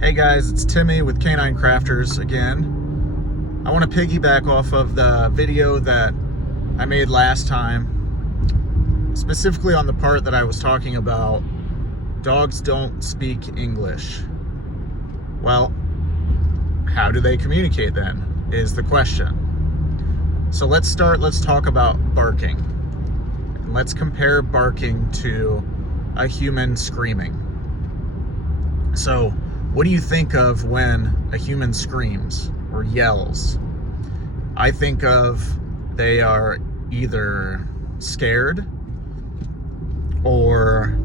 Hey guys, it's Timmy with Canine Crafters again. I want to piggyback off of the video that I made last time, specifically on the part that I was talking about dogs don't speak English. Well, how do they communicate then, is the question. So let's talk about barking. And let's compare barking to a human screaming. So, what do you think of when a human screams or yells? I think of they are either scared or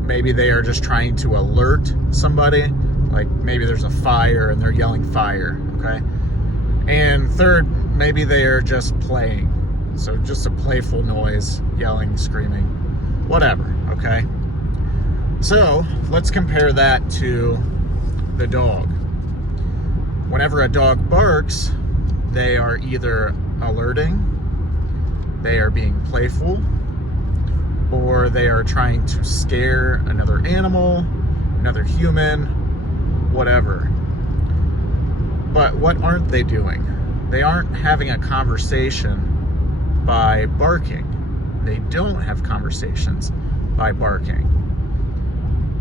maybe they are just trying to alert somebody, like maybe there's a fire and they're yelling fire, okay? And third, maybe they are just playing. So just a playful noise, yelling, screaming, whatever, okay? So let's compare that to the dog. Whenever a dog barks, they are either alerting, they are being playful, or they are trying to scare another animal, another human, whatever. But what aren't they doing? They aren't having a conversation by barking. They don't have conversations by barking.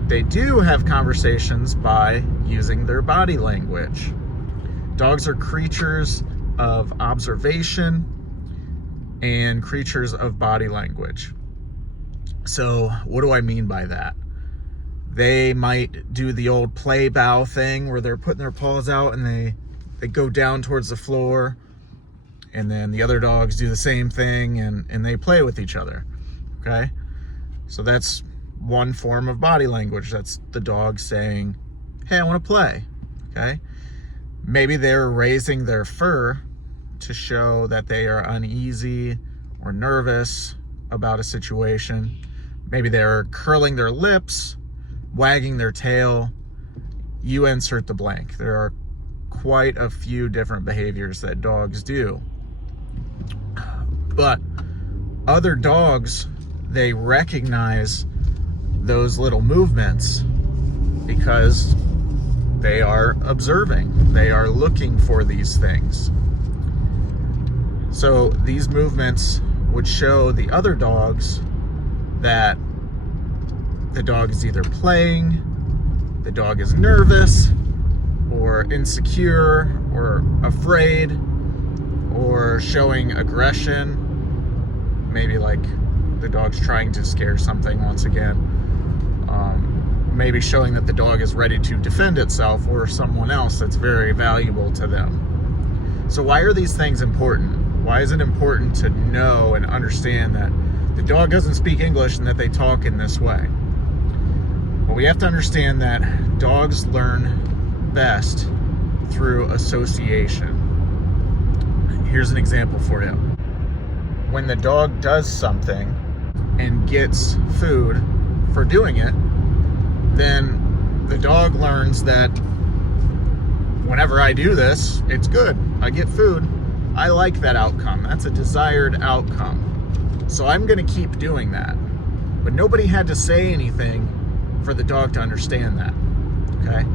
They do have conversations by using their body language. Dogs are creatures of observation and creatures of body language. So what do I mean by that? They might do the old play bow thing where they're putting their paws out and they go down towards the floor, and then the other dogs do the same thing and they play with each other, okay? So that's one form of body language. That's the dog saying, hey, I want to play, okay? Maybe they're raising their fur to show that they are uneasy or nervous about a situation. Maybe they're curling their lips, wagging their tail. You insert the blank. There are quite a few different behaviors that dogs do. But other dogs, they recognize those little movements because they are observing. They are looking for these things. So these movements would show the other dogs that the dog is either playing, the dog is nervous, or insecure, or afraid, or showing aggression. Maybe like the dog's trying to scare something once again. Maybe showing that the dog is ready to defend itself or someone else that's very valuable to them. So why are these things important? Why is it important to know and understand that the dog doesn't speak English and that they talk in this way? Well, we have to understand that dogs learn best through association. Here's an example for you. When the dog does something and gets food for doing it, then the dog learns that whenever I do this, it's good. I get food. I like that outcome. That's a desired outcome. So I'm going to keep doing that. But nobody had to say anything for the dog to understand that. Okay?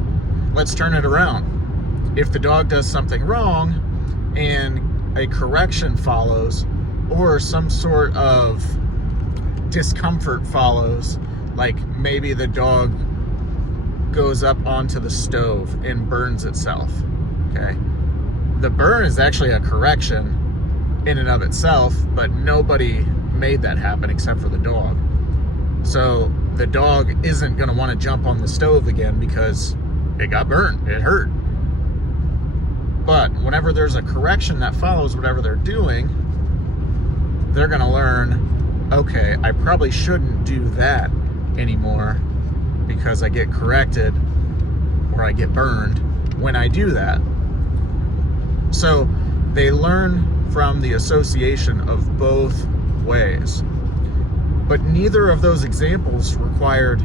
Let's turn it around. If the dog does something wrong and a correction follows, or some sort of discomfort follows, like maybe the dog goes up onto the stove and burns itself, okay? The burn is actually a correction in and of itself, but nobody made that happen except for the dog. So the dog isn't gonna wanna jump on the stove again because it got burned, it hurt. But whenever there's a correction that follows whatever they're doing, they're gonna learn, okay, I probably shouldn't do that anymore because I get corrected or I get burned when I do that. So they learn from the association of both ways. But neither of those examples required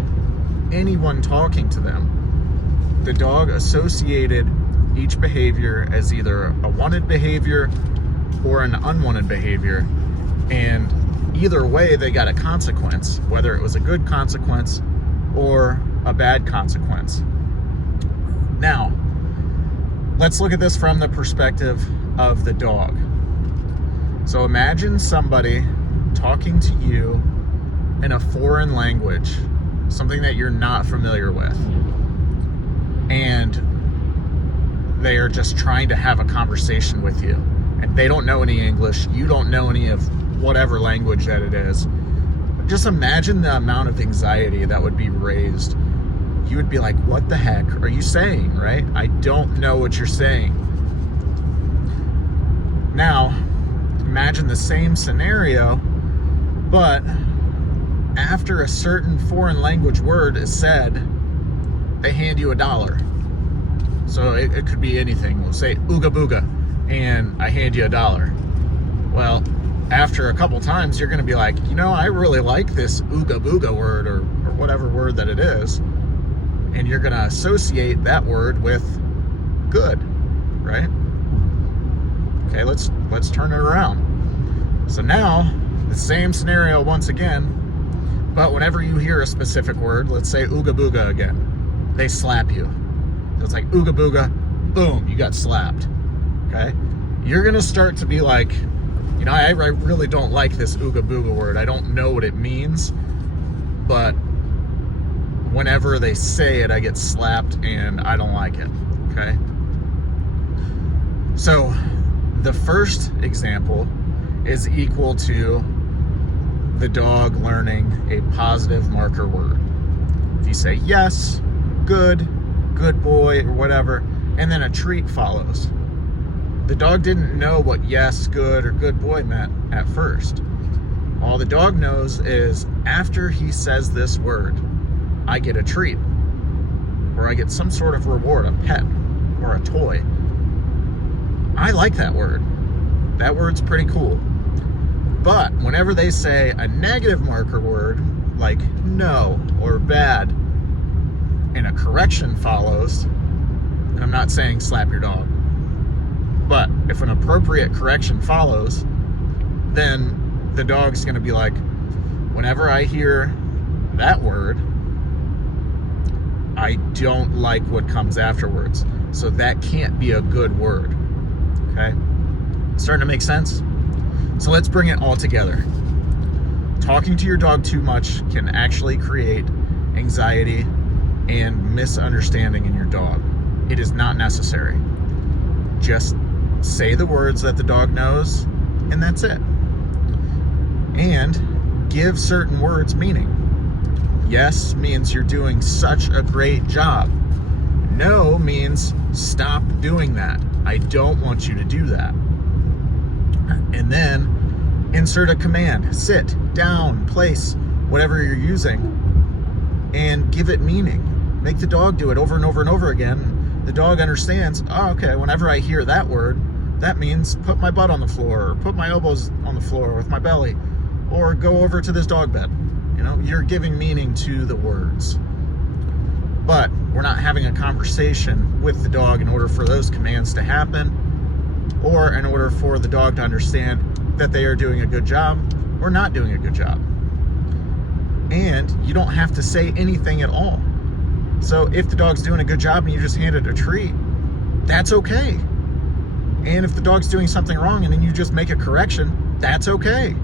anyone talking to them. The dog associated each behavior as either a wanted behavior or an unwanted behavior, and either way they got a consequence, whether it was a good consequence or a bad consequence. Now, let's look at this from the perspective of the dog. So imagine somebody talking to you in a foreign language, something that you're not familiar with, and they are just trying to have a conversation with you, and they don't know any English, you don't know any of whatever language that it is. Just imagine the amount of anxiety that would be raised. You would be like, what the heck are you saying, right? I don't know what you're saying. Now, imagine the same scenario, but after a certain foreign language word is said, they hand you $1. So it could be anything. We'll say ooga booga, and I hand you $1. Well, after a couple times, you're going to be like, I really like this ooga booga word, or whatever word that it is. And you're going to associate that word with good, right? Okay, let's turn it around. So now, the same scenario once again, but whenever you hear a specific word, let's say ooga booga again, they slap you. So it's like ooga booga, boom, you got slapped, okay? You're going to start to be like, I really don't like this ooga booga word. I don't know what it means, but whenever they say it, I get slapped and I don't like it, okay? So the first example is equal to the dog learning a positive marker word. If you say yes, good boy, or whatever, and then a treat follows. The dog didn't know what yes, good, or good boy meant at first. All the dog knows is after he says this word, I get a treat, or I get some sort of reward, a pet, or a toy. I like that word. That word's pretty cool. But whenever they say a negative marker word, like no or bad, and a correction follows, and I'm not saying slap your dog, but if an appropriate correction follows, then the dog's going to be like, whenever I hear that word, I don't like what comes afterwards. So that can't be a good word. Okay? Starting to make sense? So let's bring it all together. Talking to your dog too much can actually create anxiety and misunderstanding in your dog. It is not necessary. Just say the words that the dog knows, and that's it. And give certain words meaning. Yes means you're doing such a great job. No means stop doing that. I don't want you to do that. And then insert a command. Sit, down, place, whatever you're using, and give it meaning. Make the dog do it over and over and over again. The dog understands, oh, okay, whenever I hear that word, that means put my butt on the floor, or put my elbows on the floor with my belly, or go over to this dog bed. You're giving meaning to the words. But we're not having a conversation with the dog in order for those commands to happen, or in order for the dog to understand that they are doing a good job or not doing a good job. And you don't have to say anything at all. So if the dog's doing a good job and you just hand it a treat, that's okay. And if the dog's doing something wrong and then you just make a correction, that's okay.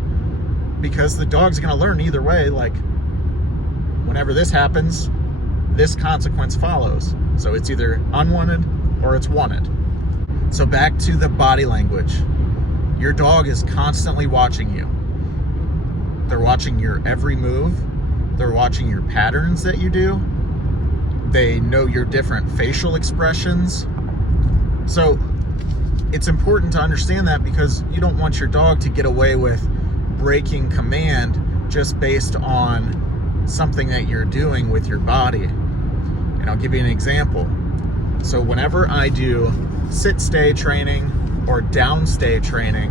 Because the dog's going to learn either way, like, whenever this happens, this consequence follows. So it's either unwanted or it's wanted. So back to the body language. Your dog is constantly watching you. They're watching your every move. They're watching your patterns that you do. They know your different facial expressions. So it's important to understand that, because you don't want your dog to get away with breaking command just based on something that you're doing with your body. And I'll give you an example. So whenever I do sit stay training or down stay training,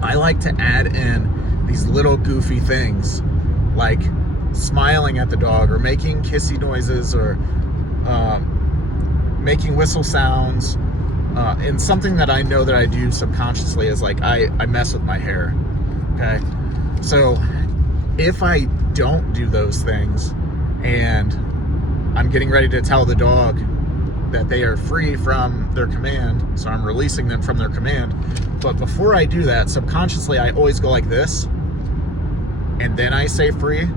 I like to add in these little goofy things like smiling at the dog, or making kissy noises, or making whistle sounds. And something that I know that I do subconsciously is like I mess with my hair. Okay, so if I don't do those things and I'm getting ready to tell the dog that they are free from their command, so I'm releasing them from their command. But before I do that, subconsciously I always go like this, and then I say free.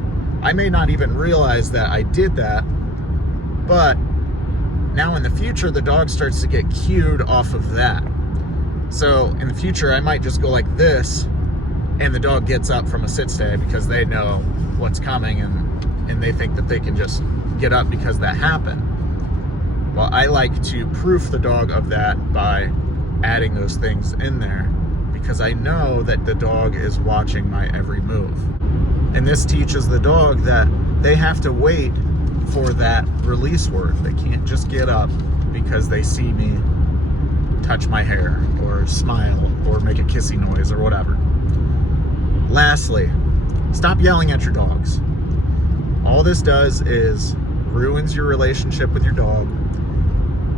I may not even realize that I did that, but now in the future the dog starts to get cued off of that. So in the future I might just go like this, and the dog gets up from a sit stay because they know what's coming, and they think that they can just get up because that happened. Well, I like to proof the dog of that by adding those things in there, because I know that the dog is watching my every move. And this teaches the dog that they have to wait for that release word. They can't just get up because they see me touch my hair or smile or make a kissy noise or whatever. Lastly, stop yelling at your dogs. All this does is ruins your relationship with your dog,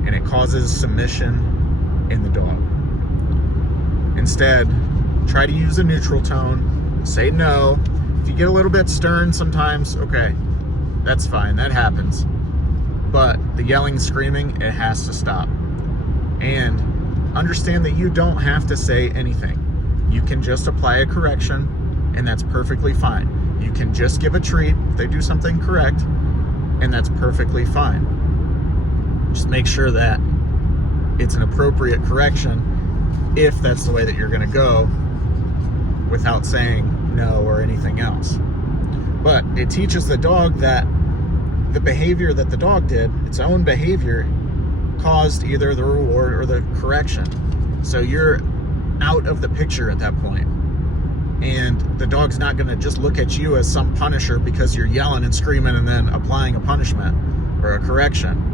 and it causes submission in the dog. Instead, try to use a neutral tone. Say no. If you get a little bit stern sometimes, okay, that's fine, that happens. But the yelling, screaming, it has to stop. And understand that you don't have to say anything. You can just apply a correction, and that's perfectly fine. You can just give a treat if they do something correct, and that's perfectly fine. Just make sure that it's an appropriate correction if that's the way that you're going to go, without saying no or anything else. But it teaches the dog that the behavior that the dog did, its own behavior, caused either the reward or the correction. So you're out of the picture at that point. And the dog's not going to just look at you as some punisher because you're yelling and screaming and then applying a punishment or a correction.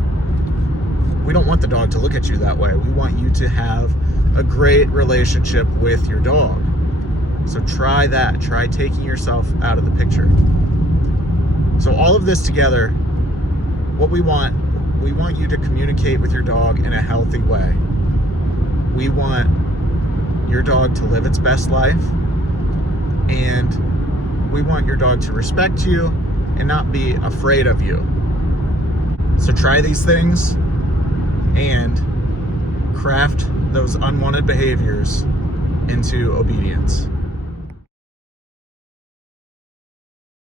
We don't want the dog to look at you that way. We want you to have a great relationship with your dog. So try that. Try taking yourself out of the picture. So all of this together, what we want you to communicate with your dog in a healthy way. We want your dog to live its best life, and we want your dog to respect you and not be afraid of you. So try these things and craft those unwanted behaviors into obedience.